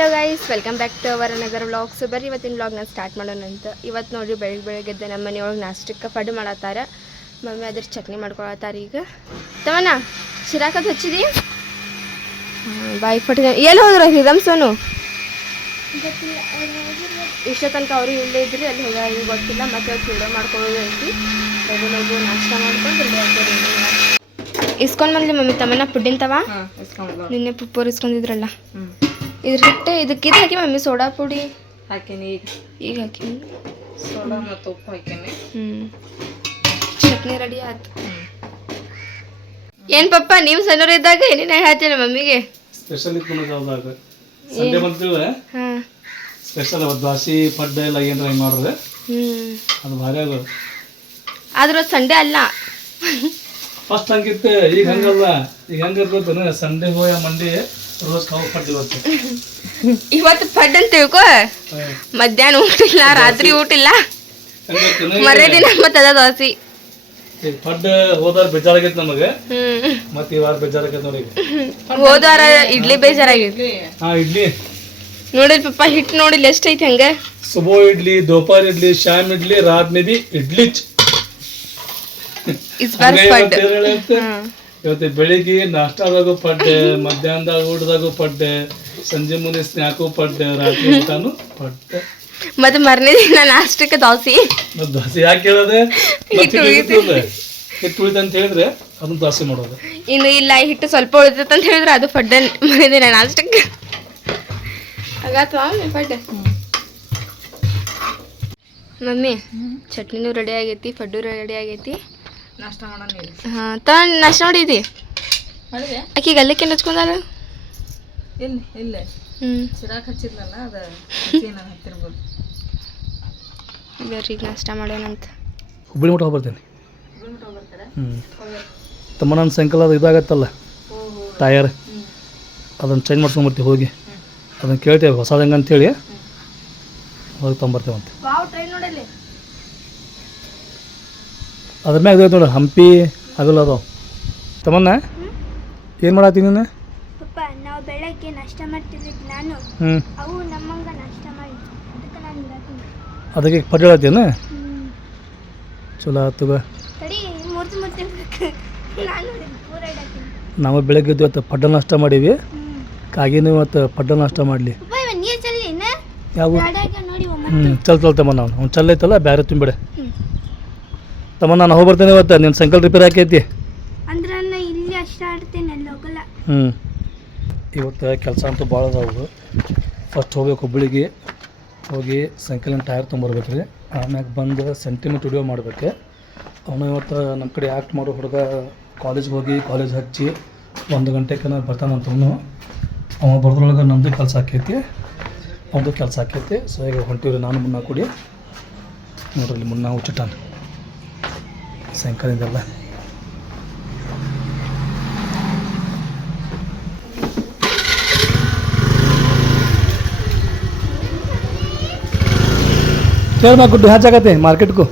Hello guys, welcome back to our ನಗರ vlog. So ಬರ್ರಿ ಇವತ್ತಿನ ವ್ಲಾಗ್ನ ಸ್ಟಾರ್ಟ್ ಮಾಡೋಣ ಅಂತ. ಇವತ್ತು ನೋಡಿರಿ ಬೆಳಗ್ಗೆ ನಮ್ಮ ಮನೆಯೊಳಗೆ ನಾಷ್ಟಕ್ಕೆ ಪಡ್ಡು ಮಾಡತ್ತಾರ. ಮಮ್ಮಿ ಅದ್ರ ಚಟ್ನಿ ಮಾಡ್ಕೊಳತ್ತಾರ. ಈಗ ತವನ ಶಿರಾಕದ್ ಹಚ್ಚಿದಿ ಬಾಯಿ ಪಟ್ಟಿ ಎಲ್ಲಿ ಹೋದ್ರ ಹಿದಮ್ ಸೋನು ಇಷ್ಟ ತನಕ ಅವರು ಇಲ್ಲೇ ಇದ್ರಿ, ಅಲ್ಲಿ ಹೋಗಿ ಗೊತ್ತಿಲ್ಲ. ಮತ್ತೆ ಅವ್ರು ವಿಡಿಯೋ ಮಾಡ್ಕೊಳ್ಳೋದು ಐತಿ. ಲಗು ನಾಷ್ಟ ಮಾಡ್ಕೊಂಡು ರೆಡಿ ಆಗ್ತಾರೆ. ಇಸ್ಕೊಂಡ್ ಬಂದ್ಲಿ ಮಮ್ಮಿ ತಮ್ಮನ ಪುಡ್ಡಿಂತವ ನಿನ್ನೆ ಪುಪ್ಪೋರು ಇಸ್ಕೊಂಡಿದ್ರಲ್ಲ. ಇದ್ರ ಹಿಟ್ಟು ಇದಕ್ಕೆ ಹಾಕಿ ಮಮ್ಮಿ ಸೋಡಾ ಪುಡಿ ಹಾಕೀನಿ. ಈಗ ಹಾಕಿ ಸೋಡಾ ಮತ್ತು ಉಪ್ಪು ಹಾಕೀನಿ. ಚಟ್ನಿ ರೆಡಿ ಆಯ್ತು. ಏನ್ ಪಪ್ಪ ನೀವು ಸಣ್ಣವ್ರು ಇದ್ದಾಗ ಏನೇನು ಹೇಳ್ತೀರ ಮಮ್ಮಿಗೆ? ಸ್ಪೆಷಲ್ ಇತ್ತು ನಮಗೆ ಸಂಡೇ ಬಂತಿಲ್ಲ. ಸ್ಪೆಷಲ್ ದ್ವಾಸಿ ಪಡ್ಡ ಎಲ್ಲ ಏನಾರ ಮಾಡಿದ್ರೆ ಅದು ಭಾರಿ ಆಗೋದು. ಆದ್ರೆ ಸಂಡೇ ಅಲ್ಲ, ಫಸ್ಟ್ ಹಂಗಿತ್ತು. ಈಗ ಹಂಗಲ್ಲ. ಈಗ ಹಂಗಿರ್ತೈತೆ ಸಂಡೇ ಹೋಯ ಮಂಡೇ ರೋಸ್ ಕಾವು ಪಡ್ಡು ಇವತ್ತು ಪಡ್ ಅಂತ ತಿಳ್ಕೊ. ಮಧ್ಯಾಹ್ನ ಊಟ ಇಲ್ಲ, ರಾತ್ರಿ ಊಟ ಇಲ್ಲ, ಮರೇ ದಿನ ಮತ್ತೆ ಅದ ದೋಸೆ. ಈಗ ಪಡ್ಡು ಹೋದಾರ ಬೇಜಾರಾಗೈತೆ ನಮಗೆ. ಮತ್ತೆ ಈ ವಾರ ಬೇಜಾರಾಗೈತೆ ನೋಡಿ. ಹೋದ್ವಾರ ಇಡ್ಲಿ ಬೇಜಾರಾಗೈತಿ. ಇಡ್ಲಿ ನೋಡಿಲ್ ಪಪ್ಪ, ಹಿಟ್ಟು ನೋಡಿಲ್ಲ ಎಷ್ಟೈತಿ ಹಂಗ. ಸುಬೋ ಇಡ್ಲಿ, ದೋಪಾರ್ ಇಡ್ಲಿ, ಶಾಮ್ ಇಡ್ಲಿ, ರಾತ್ ಮೇ ಬಿ ಇಡ್ಲಿ. ಇವತ್ತು ಬೆಳಿಗ್ಗೆ ನಾಷ್ಟಾದಾಗೂ ಪಡ್ಡೆ, ಮಧ್ಯಾಹ್ನದಾಗ ಊಟದಾಗೂ ಪಡ್ಡೆ, ಸಂಜೆ ಮುಂದೆ ಸ್ನ್ಯಾಕು ಪಡ್ಡೆ, ರಾತ್ರಿ ಊಟನು ಪಡ್ಡೆ. ಮತ್ತೆ ಮರನೇ ದಿನ ನಾಷ್ಟಕ್ಕೆ ದೋಸೆ. ಮತ್ತೆ ದೋಸೆ ಯಾಕೆ ಹೇಳೋದೆ? ಹಿಟ್ಟು ಉಳಿತ ಅಂತ ಹೇಳಿದ್ರೆ ಅದನ್ನ ದೋಸೆ ಮಾಡೋದು. ಇನ್ನು ಇಲ್ಲ ಹಿಟ್ಟು ಸ್ವಲ್ಪ ಉಳಿತೈತೆ ಅಂತ ಹೇಳಿದ್ರೆ ಅದು ಪಡ್ಡೆ ಮರನೇ ದಿನ ನಾಷ್ಟಕ್ಕೆ ಹಾಗಾತ್ವಾ ಪಡ್ಡೆ. ಮಮ್ಮಿ ಚಟ್ನಿನೂ ರೆಡಿ ಆಗೈತಿ, ಪಡ್ಡು ರೆಡಿ ಆಗೈತಿ. ನಾಷ್ಟ ಮಾಡೋಣ. ಹಾಂ ತಗೊಂಡು ನಾಷ್ಟ ಮಾಡಿದಿ? ಆಕಿಗೆ ಅಲ್ಲಕ್ಕೆ ಹಚ್ಕೊಂಡಾರ ಇಲ್ಲ ಚಿರಾಕ್ ಹಚ್ಚಿದ್ಲಲ್ಲ, ಅದು ಹತ್ತಿರ್ಬೋದು. ಬರ್ರಿ ಈಗ ನಾಷ್ಟ ಮಾಡೋಣಂತ. ಹುಬ್ಬಳ್ಳಿ ಮಠ ಹೋಗ್ಬರ್ತೇನೆ. ತಮ್ಮ ನನ್ನ ಸೈಕಲ್ ಅದು ಇದಾಗತ್ತಲ್ಲ ಟಯರ್, ಅದನ್ನು ಚೇಂಜ್ ಮಾಡ್ಸ್ಕೊಂಬರ್ತೀವಿ ಹೋಗಿ. ಅದನ್ನು ಕೇಳ್ತೇವೆ ಹೊಸದು ಹೆಂಗೆ ಅಂತೇಳಿ ಹೋಗಿ ತೊಗೊಂಬರ್ತೇವಂತೆ. ಅದ್ರ ಮ್ಯಾಗ ನೋಡು ಹಂಪಿ ಆಗಲ್ಲ ಅದಾವ. ತಮ್ಮನ್ನ ಏನು ಮಾಡತ್ತೀನಿ ನೀನು? ಪಪ್ಪ ನಾವು ಬೆಳಗ್ಗೆ ನಾಷ್ಟ ಮಾಡ್ತಿದ್ವಿ ನಾನು, ಅವು ನಮ್ಮಂಗ ನಾಷ್ಟ ಮಾಡಿ ಅದಕ್ಕೆ ನಾನು ಇರತ್ತೀನಿ. ಅದಕ್ಕೆ ಪಡ್ಡು ಹೇಳತ್ತೀನ? ಚಲೋ ಆತು ಬಾ. ತಡಿ ಮೂರ್ತಿ ನಾನು ಪೂರ ಇಡತ್ತೀನಿ. ನಾವು ಬೆಳಗ್ಗೆ ಇವತ್ತು ಪಡ್ಡ ನಾಷ್ಟ ಮಾಡೀವಿ. ಕಾಗಿನೂ ಇವತ್ತು ಪಡ್ಡ ನಾಷ್ಟ ಮಾಡಲಿ. ಪಪ್ಪ ಇವ ನೀರು ಚಲ್ಲಿನ ಯಾವ ನೋಡಿ ಚಲ್ ತಮ್ಮ ನಾವು ಅವ್ನು ಚಲ್ಲೈತಲ್ಲ ಬ್ಯಾರೆ ತುಂಬಿಡೆ. ತಮ್ಮ ನಾನು ಹೋಗ್ಬರ್ತೇನೆ ಇವತ್ತು. ನಿನ್ನ ಸೈಕಲ್ ರಿಪೇರ್ ಹಾಕೈತಿ ಅಂದ್ರೆ ನಾನು ಇಲ್ಲಿ ಅಷ್ಟ ಆಡ್ತೇನೆ, ಅಲ್ಲಿ ಹೋಗಲ್ಲ. ಇವತ್ತು ಕೆಲಸ ಅಂತೂ ಭಾಳ ಅದಾವು. ಫಸ್ಟ್ ಹೋಗ್ಬೇಕು ಹುಬ್ಬಳ್ಳಿಗೆ, ಹೋಗಿ ಸೈಕಲಿನ ಟೈರ್ ತೊಗೊಂಬರ್ಬೇಕು ರೀ. ಆಮ್ಯಾಗ ಬಂದು ಸೆಂಟಿಮೆಂಟ್ ವಿಡಿಯೋ ಮಾಡ್ಬೇಕು. ಅವನು ಇವತ್ತು ನಮ್ಮ ಕಡೆ ಆ್ಯಕ್ಟ್ ಮಾಡೋ ಹುಡುಗ ಕಾಲೇಜ್ಗೆ ಹೋಗಿ ಕಾಲೇಜ್ ಹಚ್ಚಿ 1 ಗಂಟೆಗೆ ಬರ್ತಾನಂತವನು. ಅವ ಬರ್ದ್ರೊಳಗೆ ನಮ್ಮದು ಕೆಲಸ ಆಕೈತಿ, ಅವನದು ಕೆಲಸ ಆಕೈತಿ. ಸೊ ಈಗ ಹೊಂಟಿವ್ರಿ ನಾನು ಮುನ್ನ ಕೂಡಿ. ನೋಡ್ರಿ ಮುನ್ನ ಉಚ್ಚಿಟ್ಟಾನ ಸೈಕಲಿಂದೆಲ್ಲ. चल मैं गुड्डू हाँ जाते हैं मार्केट को.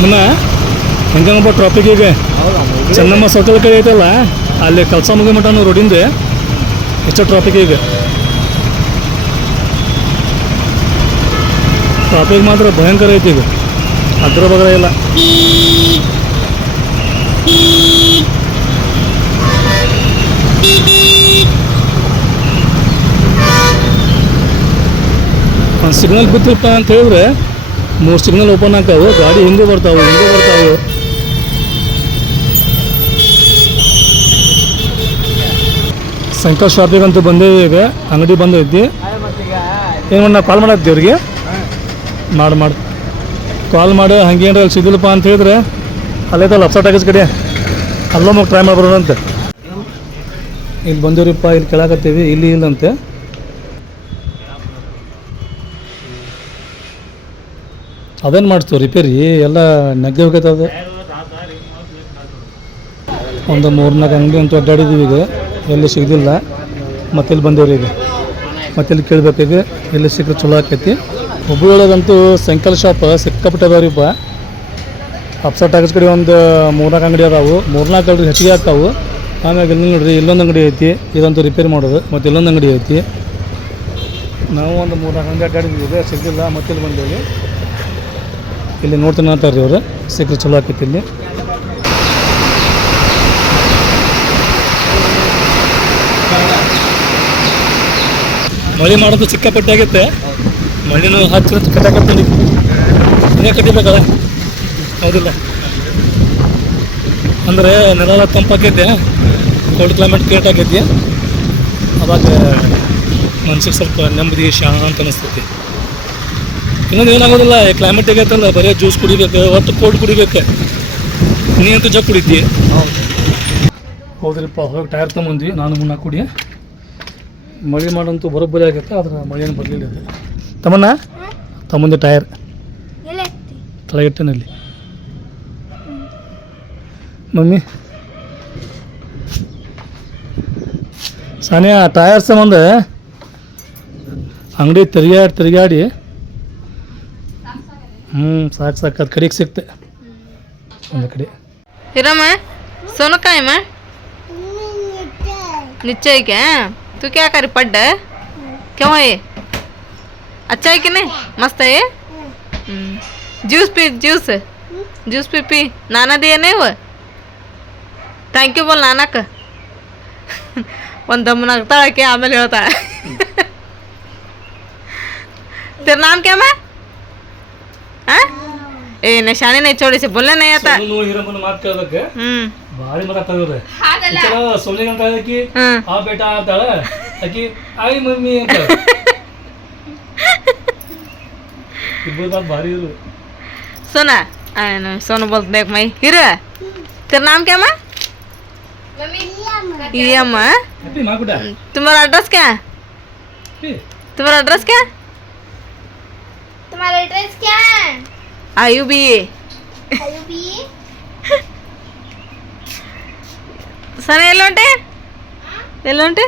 मुन्ना ಹೆಂಗಪ್ಪ ಟ್ರಾಫಿಕ್ ಈಗ ಚೆನ್ನಮ್ಮ ಸರ್ಕಲ್ ಕಡೆ ಐತಲ್ಲ, ಅಲ್ಲಿ ಕೆಲಸ ಮುಗಿ ಮಟನು ರೋಡಿಂದ ಎಷ್ಟು ಟ್ರಾಫಿಕ್ ಈಗ. ಟ್ರಾಫಿಕ್ ಮಾತ್ರ ಭಯಂಕರ ಐತಿ ಈಗ, ಅದ್ರ ಬಗಲ ಇಲ್ಲ. ಒಂದು ಸಿಗ್ನಲ್ ಬಿತ್ತಿಪ್ಪ ಅಂತ ಹೇಳಿದ್ರೆ 3 ಸಿಗ್ನಲ್ ಓಪನ್ ಆಕಾವು, ಗಾಡಿ ಹಿಂಗೂ ಬರ್ತಾವೆ. ಸೈಕಲ್ ಶಾಪಿಗೆ ಅಂತೂ ಬಂದೇವಿ. ಈಗ ಅಂಗಡಿ ಬಂದೈತಿ. ಏನು ನಾವು ಕಾಲ್ ಮಾಡತ್ತೀವಿ ಅವ್ರಿಗೆ, ಮಾಡಿ ಕಾಲ್ ಮಾಡಿ ಹಂಗೇನಾರ ಅಲ್ಲಿ ಸಿಗಲ್ಲಪ್ಪ ಅಂತ ಹೇಳಿದ್ರೆ ಅಲ್ಲೈತಲ್ಲ ಅಪ್ಸಾ ಟಾಕೀಸ್ ಕಡೆ, ಅಲ್ಲೊಮ್ಮೆ ಟ್ರೈ ಮಾಡ್ಬರೋದಂತೆ. ಇಲ್ಲಿ ಬಂದಿವ್ರಿಪ್ಪ, ಇಲ್ಲಿ ಕೇಳಾಕತ್ತೀವಿ, ಇಲ್ಲಿ ಇಲ್ಲಂತೆ. ಅದೇನು ಮಾಡ್ತೀವಿ ರಿಪೇರಿ ಎಲ್ಲ ನೆಗ್ಗೆ ಹೋಗೈತದ. ಒಂದು 3-4 ಅಂಗಡಿ ಅಂತೂ ಅಡ್ಡಾಡಿದ್ದೀವಿ ಈಗ, ಎಲ್ಲಿ ಸಿಗಲಿಲ್ಲ. ಮತ್ತೆ ಇಲ್ಲಿ ಬಂದೇವ್ರಿ ಈಗ, ಮತ್ತೆ ಇಲ್ಲಿ ಕೇಳಬೇಕೀಗ ಎಲ್ಲಿ ಸಿಕ್ಕರೆ ಚಲೋ ಆಕೈತಿ. ಹುಬ್ಬಳ್ಳಿಯೊಳಗಂತೂ ಸೈಕಲ್ ಶಾಪ್ ಸಿಕ್ಕಾಪಟ್ಟೆ ಅದಾವ್ರಿಪ್ಪ. ಅಪ್ಸಾ ಟಾಕೀಸ್ ಕಡೆ ಒಂದು 3-4 ಅಂಗಡಿ ಅದಾವು, 3-4 ಹೆಚ್ಚಿಗೆ ಆಗ್ತಾವು. ಆಮ್ಯಾಗ ಇಲ್ಲಿ ನೋಡ್ರಿ ಇಲ್ಲೊಂದು ಅಂಗಡಿ ಐತಿ, ಇದಂತೂ ರಿಪೇರಿ ಮಾಡೋದು. ಮತ್ತು ಇಲ್ಲೊಂದು ಅಂಗಡಿ ಐತಿ. ನಾವು ಒಂದು 3-4 ಅಂಗಡಿ ಅಡ್ಡಾಡಿದ್ದೀವಿ, ಸಿಗ್ಲಿಲ್ಲ. ಮತ್ತೆ ಇಲ್ಲಿ ಬಂದೇವಿ. ಇಲ್ಲಿ ನೋಡ್ತೀನಿ ಅಂತಾರೆ ರೀ ಅವರು, ಸಿಕ್ಕರೆ ಚಲೋ ಆಕೈತಿ ಇಲ್ಲಿ. ಮಳೆ ಮಾಡೋದು ಸಿಕ್ಕಾಪಟ್ಟೆ ಆಗೈತೆ. ಮಳೆನೂ ಹಚ್ಚ ಕಟ್ಟಾಕತ್ತೆ ನೋಡಿ, ಮನೆ ಕಟ್ಟಿಬೇಕಲ್ಲ, ಹೌದಿಲ್ಲ? ಅಂದರೆ ನೆಲ ತಂಪಾಕೈತೆ, ಕೋಲ್ಡ್ ಕ್ಲೈಮೇಟ್ ಕ್ರಿಯೇಟ್ ಆಗೈತಿ. ಅವಾಗ ಮನ್ಸಿಗೆ ಸ್ವಲ್ಪ ನೆಮ್ಮದಿ ಶಾಂತ ಅನಿಸ್ತೈತಿ. ಇನ್ನೊಂದು ಏನಾಗೋದಿಲ್ಲ, ಈ ಕ್ಲೈಮೇಟ್ ಆಗೈತಲ್ಲ, ಬರೀ ಜ್ಯೂಸ್ ಕುಡಿಬೇಕು, ಒಟ್ಟು ಕೋಲ್ಡ್ ಕುಡಿಬೇಕು. ನೀ ಅಂತೂ ಜಗ್ ಕುಡಿತಿ. ಹೌದ್ರಿಪ್ಪ, ಹೋಗಿ ಟೈರ್ ತೊಗೊಂಡ್ವಿ, ನಾನು ಮುನ್ನ ಕುಡಿ. ಮಳೆ ಮಾಡಂತೂ ಬರೋಬ್ಬರಿ ಆಗೈತೆ, ಆದ್ರೆ ಮಳೆಯನ್ನು ಬರಲಿಲ್ಲ. ತಮ್ಮನ್ನ ತಮ್ಮಂದು ಟೈರ್ ಎಲ್ಲ ಐತಿ ತಳಗಿಟ್ಟನಲ್ಲಿ. ಮಮ್ಮಿ ಸಾನಿಯಾ ಟೈರ್ ಸಂಬಂಧ ಅಂಗಡಿ ತಿರುಗಾಡಿ ಸಾಕು ಅದು ಕಡೆಗೆ ಸಿಕ್ತೆ ಒಂದು ಕಡೆ. हिरम सोनू का है मैं नीचे ही क्या तू क्या करी पड्ड क्यों है अच्छा है कि नहीं मस्त है जूस पी नाना दिया नहीं वो थैंक यू बोल नाना का ಒಂದು ದಮ್ಮನ ಆಗ್ತಾಳಕ್ಕೆ ಆಮೇಲೆ ಹೇಳ್ತಾಳೆ. तेरा नाम क्या मैं हाँ ए निशानी नहीं छोड़ी से बोलने नहीं आता. ಮಾತು ಕೇಳ್ಬೇಕು, ಭಾರಿ ಮಾತಾಡ್ತಾವ್ರೆ. ಸೊನ್ನೆ ಅಂತ ಆಕಿ ಆ ಬೇಟ ಅಂತಾಳ, ಆಕಿ ಆಯ್ ಮಮ್ಮಿ ಅಂತ. ಇಬ್ಬರು ಮಾತು ಭಾರಿ ಇರು. सुना सोनू बोलते देख मैं हीरो तेरा नाम क्या मैं अम्मा ಹ್ಯಾಪಿ ಮಾಡ್ಬಿಟ್ಟ. तुम्हारा एड्रेस क्या है तुम्हारा एड्रेस क्या तुम्हारा एड्रेस क्या है आयुबी हेलो बी सर ಎಲ್ಲ ಉಂಟೆ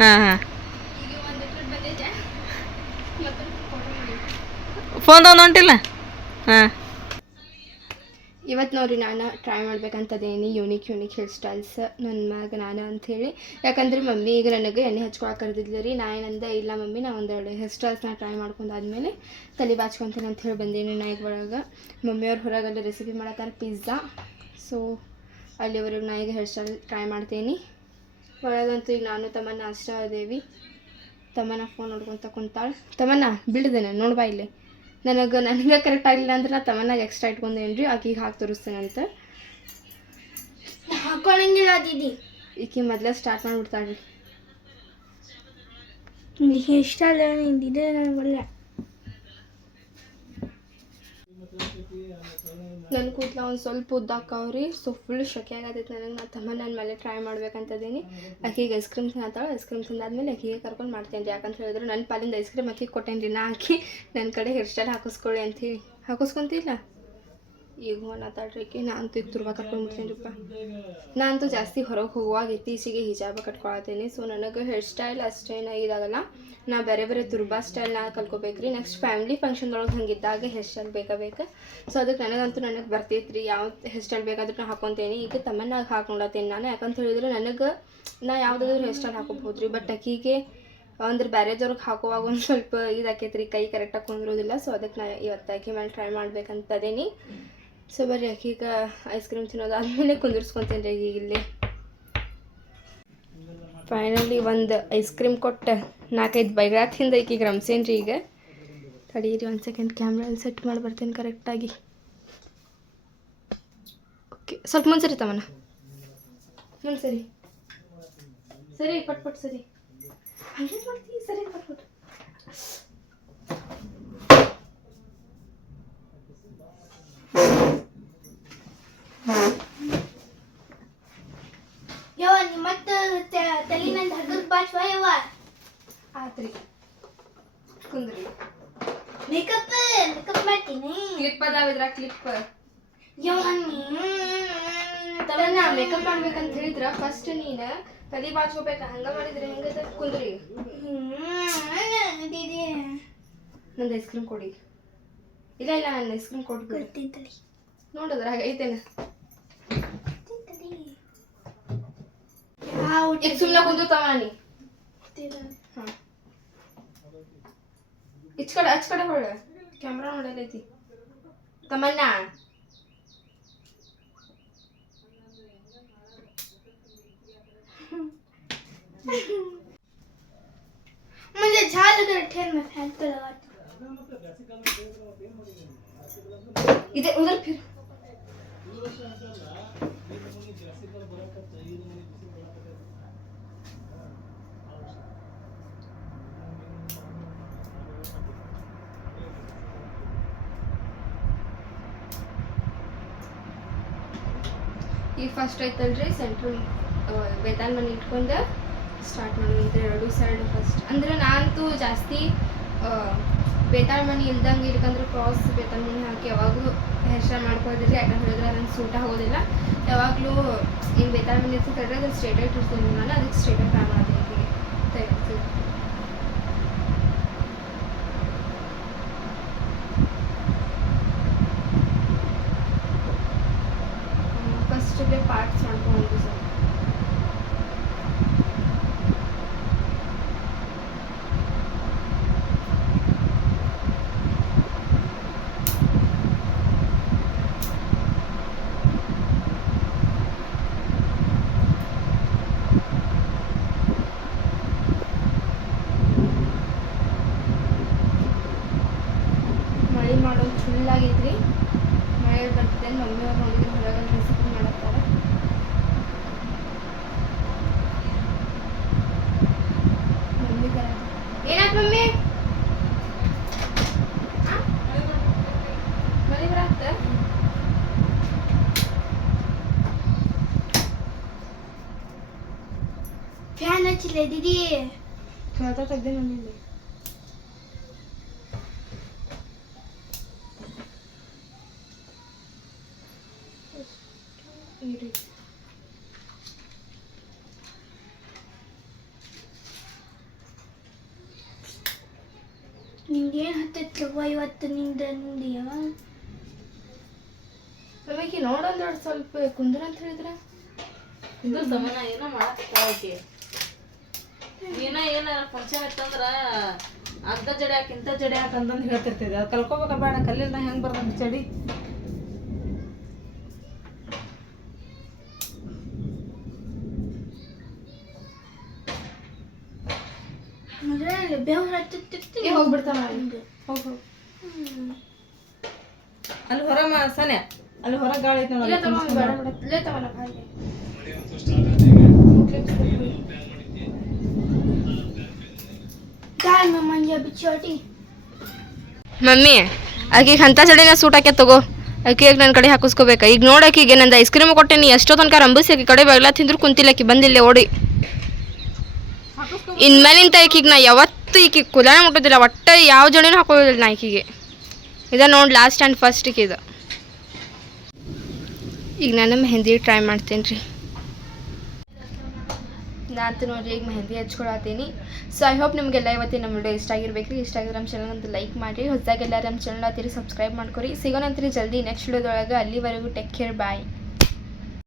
ಹಾಂ ಹಾಂ ಫೋನ್ ತೊಗೊಂಡು ಹೊಂಟಿಲ್ಲ ಹಾಂ. ಇವತ್ತು ನೋಡ್ರಿ ನಾನು ಟ್ರೈ ಮಾಡ್ಬೇಕಂತದೇನಿ ಯೂನಿಕ್ ಹೇರ್ ಸ್ಟೈಲ್ಸ್ ನನ್ನ ಮ್ಯಾಗ ನಾನು ಅಂಥೇಳಿ. ಯಾಕಂದ್ರೆ ಮಮ್ಮಿ ಈಗ ನನಗೆ ಎಣ್ಣೆ ಹಚ್ಕೊಳಕ್ಕೆ ಕರೆದಿದ್ಲು ರೀ. ನಾ ಏನಂದ ಇಲ್ಲ ಮಮ್ಮಿ, ನಾ ಒಂದೆರಡು ಹೇರ್ ಸ್ಟೈಲ್ಸ್ನ ಟ್ರೈ ಮಾಡ್ಕೊಂಡಾದ್ಮೇಲೆ ತಲೆ ಬಾಚ್ಕೊತೀನಿ ಅಂತ ಹೇಳಿ ಬಂದೀನಿ ನೈಟ್ ಒಳಗೆ. ಮಮ್ಮಿಯವ್ರು ಹೊರಗಲ್ಲಿ ರೆಸಿಪಿ ಮಾಡತ್ತಾರೆ ಪಿಜ್ಜಾ. ಸೊ ಅಲ್ಲಿವರೆಗೆ ನಾ ಈಗ ಹೇರ್ ಸ್ಟೈಲ್ ಟ್ರೈ ಮಾಡ್ತೀನಿ. ಒಳಗಂತೂ ಈಗ ನಾನು ತಮ್ಮನ್ನ ಅಷ್ಟ ಅದೇವಿ. ತಮ್ಮನ ಫೋನ್ ನೋಡ್ಕೊತ ಕುಂತಾಳೆ. ತಮ್ಮನ್ನ ಬಿಡ್ದೇನೆ ನೋಡ್ಬಾ ಇಲ್ಲಿ. ನನಗೆ ಕರೆಕ್ಟ್ ಆಗಲಿಲ್ಲ ಅಂದ್ರೆ ನಾ ತಮ್ಮನಾಗ ಎಕ್ಸ್ಟ್ರಾ ಇಟ್ಕೊಂಡೇನು ರೀ, ಆಕಿಗೆ ಹಾಕಿ ತೋರಿಸ್ತೇನಂತ. ಹಾಕೊಳ್ಳಂಗಿಲ್ಲ ದೀದಿ, ಈಕಿ ಮೊದಲೇ ಸ್ಟಾರ್ಟ್ ಮಾಡಿಬಿಡ್ತಾಳೆ ರೀ. ಇಷ್ಟ ಅಲ್ಲ ನಿಂದಿದೆ ನನಗಲ್ಲ. ನನ್ನ ಕೂದಲ ಒಂದು ಸ್ವಲ್ಪ ಉದ್ದಾಕವ್ರಿ. ಸೊ ಫುಲ್ ಶೆಕೆ ಆಗತೈತೆ ನನಗೆ. ನಾ ತಮ್ಮ ನನ್ನ ಮೇಲೆ ಟ್ರೈ ಮಾಡ್ಬೇಕಂತದೀನಿ. ಆಕಿಗೆ ಐಸ್ ಕ್ರೀಮ್ ತಿನ್ನತ್ತಾಳೆ. ಐಸ್ ಕ್ರೀಮ್ ತಿಂದಾದ್ಮೇಲೆ ಆಕಿಗೆ ಕರ್ಕೊಂಡು ಮಾಡ್ತೇನೆ ರೀ. ಯಾಕಂತ ಹೇಳಿದ್ರು ನನ್ನ ಪಾಲಿಂದ ಐಸ್ ಕ್ರೀಮ್ ಆಕಿಗೆ ಕೊಟ್ಟೇನಿ ರೀ. ನಾ ಆಕಿ ನನ್ನ ಕಡೆ ಹೇರ್ ಸ್ಟೈಲ್ ಹಾಕಿಸ್ಕೊಳ್ಳಿ ಅಂಥೇಳಿ ಹಾಕಿಸ್ಕೊಂತಿಲ್ಲ. ಈಗ ಅನ್ನತ್ತಾಳ್ರಿ ಆಕಿ. ನಾ ಅಂತೂ ಈಗ ತುರ್ಬಾ ಕರ್ಕೊಂಡ್ಬಿಡ್ತೀನಿ ರೀಪ್ಪ. ನಾ ಅಂತೂ ಜಾಸ್ತಿ ಹೊರಗೆ ಹೋಗುವಾಗ ಇತ್ತೀಚೆಗೆ ಹಿಜಾಬ ಕಟ್ಕೊಳತ್ತೀನಿ. ಸೊ ನನಗೆ ಹೇರ್ ಸ್ಟೈಲ್ ಅಷ್ಟೇನು ಇದಾಗಲ್ಲ. ನಾ ಬೇರೆ ತುರ್ಬಾ ಸ್ಟೈಲ್ನ ಕಲ್ಕೋಬೇಕು ರೀ. ನೆಕ್ಸ್ಟ್ ಫ್ಯಾಮಿಲಿ ಫಂಕ್ಷನ್ದೊಳಗೆ ಹಂಗಿದ್ದಾಗ ಹೇರ್ ಸ್ಟೈಲ್ ಬೇಕು. ಸೊ ಅದಕ್ಕೆ ನನಗೆ ಬರ್ತೈತೆ ರೀ. ಯಾವ ಹೇರ್ ಸ್ಟೈಲ್ ಬೇಕಾದ್ರೂ ನಾ ಹಾಕೊತೇನೆ. ಈಗ ತಮ್ಮನ್ನಾಗ ಹಾಕೊಂಡತ್ತೇನೆ ನಾನು. ಯಾಕಂತ ಹೇಳಿದ್ರೆ ನಾ ಯಾವುದಾದ್ರೂ ಹೇರ್ ಸ್ಟೈಲ್ ಹಾಕೋಬೋದು ರೀ. ಬಟ್ ಆಕಿಗೆ ಅಂದ್ರೆ ಬೇರೆದವ್ರಿಗೆ ಹಾಕುವಾಗ ಒಂದು ಸ್ವಲ್ಪ ಇದಾಕೈತೆ ರೀ, ಕೈ ಕರೆಕ್ಟಾಗಿ ಕುಂದ್ರೋದಿಲ್ಲ. ಸೊ ಅದಕ್ಕೆ ನಾ ಇವತ್ತು ಆಕೆ ಮೇಲೆ ಟ್ರೈ ಮಾಡ್ಬೇಕಂತದೇನಿ. ಸೊ ಬರ್ರಿ ಆಕೀಗ ಐಸ್ ಕ್ರೀಮ್ ತಿನ್ನೋದಾದ್ಮೇಲೆ ಕುಂದಿರ್ಸ್ಕೊತೀನಿ ರೀ ಈಗ ಇಲ್ಲಿ. ಫೈನಲಿ ಒಂದು ಐಸ್ ಕ್ರೀಮ್ ಕೊಟ್ಟು 4-5 ಬೈಗಾತಿಂದ ಈಗೀಗ ರಮ್ಸೇನಿ ರೀ. ಈಗ ತಡೀರಿ ಒಂದು ಸೆಕೆಂಡ್, ಕ್ಯಾಮ್ರಲ್ಲಿ ಸೆಟ್ ಮಾಡಿ ಬರ್ತೀನಿ ಕರೆಕ್ಟಾಗಿ. ಓಕೆ, ಸ್ವಲ್ಪ ಮುಂದೆ ಸರಿ ತಮ್ಮನ, ಮುಂದೆ ಸರಿ ಪಟ್ ಸರಿ ಹಂಗೆ ಮಾಡ್ತೀವಿ. ಸರಿ ಪಟ್ ಯವ್ವ ನಿಮ್ಮತ್ತ ತಲೆ ನಂದು ಹಗ್ಗದ ಬಾಚ್ವಾ ಯವ್ವ ಆತ್ರಿ ಕುಂದ್ರಿ. ಮೇಕಪ್ ಮಾಡ್ತೀನಿ. ಕ್ಲಿಪ್ ಅದಾವಿದ್ರ ಕ್ಲಿಪ್. ಯವ್ವ ತಮ್ಮನ್ನ ಮೇಕಪ್ ಮಾಡ್ಬೇಕಂತ ಹೇಳಿದ್ರ ಫಸ್ಟ್ ನೀನು ತಲೆ ಬಾಚ್ಕೋಬೇಕ. ಹಂಗ ಮಾಡಿದ್ರೆ ಹೆಂಗದ? ಕುಂದ್ರಿ. ದೀದಿ ನಂದು ಐಸ್ ಕ್ರೀಮ್ ಕೊಡಿ. ಇಲ್ಲ ನನ್ನ ಐಸ್ ಕ್ರೀಮ್ ಕೊಡ್ತೀನಿ. ಕೊಡ್ತೀನಿ ತಡಿ. ನೋಡಿದ್ರ ಹಾಗೈತೇನ? ಈಗ ಸುಮ್ಮನೆ ಕುಂದು ತಮಾನಿ ಹಾಂ ಇಚ್ ಕಡೆ ಹೊಳ್ಳ ಕ್ಯಾಮ್ರಾ ನೋಡಲೈತಿ ತಮನ್ನ मुझे झाल उधर ठेर में फैन तो लगा दो इधर उधर फिर ಈಗ ಫಸ್ಟ್ ಐತಲ್ರಿ ಸೆಂಟ್ರಲ್ ಬೇತಾನ್ ಮನೆ ಇಟ್ಕೊಂಡು ಸ್ಟಾರ್ಟ್ ಮಾಡೋದಂದ್ರೆ 2 ಸೈಡ್ ಫಸ್ಟ್ ಅಂದ್ರೆ ನಾನಂತೂ ಜಾಸ್ತಿ ಬೇತಾಳ್ ಮನೆ ಇಲ್ದಂಗೆ ಇಟ್ಕಂದ್ರೆ ಕ್ರಾಸ್ ಬೇತಾಳ್ ಮನೆ ಹಾಕಿ ಯಾವಾಗಲೂ ಹೇರ್ ಸ್ಟೈಲ್ ಮಾಡ್ಕೋದ್ರಿ ಯಾಕಂತ ಹೇಳಿದ್ರೆ ನಂಗೆ ಸೂಟ್ ಆಗೋದಿಲ್ಲ ಯಾವಾಗಲೂ ಏನು ಬೇತಾಳ್ ಮನೆ ಇರ್ತೈತೆ ಅದನ್ನು ಸ್ಟ್ರೇಟಾಗಿ ಇಡ್ತೀನಿ ನಾನು ಅದಕ್ಕೆ ಸ್ಟ್ರೇಟಾಗಿ ಟ್ರೈ ಮಾಡ್ತೀನಿ ತೆಗಿತೀನಿ ಫಸ್ಟಿಗೆ ಪಾರ್ಟ್ಸ್ ಮಾಡ್ಕೊಂಡು ಸರ್ ಮಳೆ ಮಾಡೋದು ಫುಲ್ ಆಗೈತ್ರಿ ಮಳೆ ಬರ್ತಿದೆ ಮಮ್ಮಿ ಅವ್ರು ನೋಡಿದ್ರೆ ಹೊರಗೆ ರೆಸಿಪಿ ಮಾಡತ್ತಾರೆ ಮಮ್ಮಿ ಏನಾಯ್ತು ಮಮ್ಮಿ ಮಳೆ ಬರತ್ತ फैन अच्छी दीदी ಕೇಳ್ತಾ ತೆಗ್ದೆ ಮನೇಲಿ ನಿಂಗೇನು ಹತ್ತಿತ್ಲವ ಇವತ್ತು ನಿಂದೆಯ ಮಮ್ಮಿಗೆ ನೋಡೊಂದು ಸ್ವಲ್ಪ ಕುಂದ್ರ ಅಂತ ಹೇಳಿದ್ರೆ ಇದು ಸಮನ ಏನೋ ಮಾಡಕ್ಕೆ ಏನಾರ ಫಂಕ್ಷನ್ ಇತ್ತಂದ್ರ ಅಂತ ಜಡೆ ಹಾಕಿ ಇಂಥ ಜಡೆ ಹಾಕಿ ಅಂತಂದು ಹೇಳ್ತಿರ್ತಿದ್ದೆ ಅದು ಕಲ್ಕೋಬೇಕ ಬೇಡ ಕಲ್ಲಿಲ್ದ ಹೆಂಗೆ ಬರ್ತಂತ ಚಡಿ ಮೊದಲೇ ಬೆವ್ರು ಹತ್ತಿತ್ತು ಹೋಗ್ಬಿಡ್ತಾವ ಹೋಗು ಅಲ್ಲಿ ಹೊರ ಸನೆ ಅಲ್ಲಿ ಹೊರ ಗಾಳಿ ಐತೆ ಇಲ್ಲ ತಮ್ಮ ನೋಡಿ ಬೇಡ ಬೇಡ ಇಲ್ಲೇ ತಗೋಣ ಹಾಗೆ गाल में मंजा बिछोटी ಮಮ್ಮಿ ಆಕಿಗೆ ಅಂಥ ಚಡಿನ ಸೂಟ್ ಹಾಕಿ ತಗೋ ಆಕಿಗೆ ನನ್ನ ಕಡೆ ಹಾಕಿಸ್ಕೋಬೇಕು ಈಗ ನೋಡಾಕಿಗೆ ನಂದು ಐಸ್ ಕ್ರೀಮ್ ಕೊಟ್ಟೇನಿ ಎಷ್ಟೋ ತನಕ ರಂಬಿಸಿ ಆಕಿ ಕಡೆ ಬಾಗ್ಲ ತಿಂದ್ರು ಕುಂತಿಲ್ಲ ಆಕಿ ಬಂದಿಲ್ಲ ಓಡಿ ಇನ್ಮೇಲಿಂತ ಆಕಿಗೆ ನಾ ಯಾವತ್ತೂ ಈಕಿ ಕುಲಾನೆ ಮುಟ್ಟೋದಿಲ್ಲ ಒಟ್ಟು ಯಾವ ಜಡಿನೂ ಹಾಕೋದಿಲ್ಲ ನಾ ಆಕಿಗೆ ಇದ ನೋಡಿ ಲಾಸ್ಟ್ ಆ್ಯಂಡ್ ಫಸ್ಟಿಗೆ ಇದು ಈಗ ನಾನು ಮೆಹಂದಿ ಟ್ರೈ ಮಾಡ್ತೀನಿ ರೀ ನಾತು ನೋಡಿರಿ ಈಗ ಮೆಹಂದಿ ಹಚ್ಕೊಳತ್ತೀನಿ ಸೊ ಐ ಹೋಪ್ ನಿಮಗೆಲ್ಲ ಇವತ್ತಿನ ನಮ್ಮ ವಿಡಿಯೋ ಇಷ್ಟ ಆಗಿರ್ಬೇಕು ರೀ ಇಷ್ಟ ಆಗಿದ್ರೆ ನಮ್ಮ ಚಾನಲ್ ಅಂತ ಲೈಕ್ ಮಾಡಿರಿ ಹೊಸದಾಗೆಲ್ಲ ನಮ್ಮ ಚಾನಲ್ ಹತ್ತಿರ ಸಬ್ಸ್ಕ್ರೈಬ್ ಮಾಡ್ಕೊರಿ ಸಿಗೋಣಂತ್ರಿ ಜಲ್ದಿ ನೆಕ್ಸ್ಟ್ ವಿಡಿಯೋದೊಳಗೆ ಅಲ್ಲಿವರೆಗೂ ಟೇಕ್ ಕೇರ್ ಬಾಯ್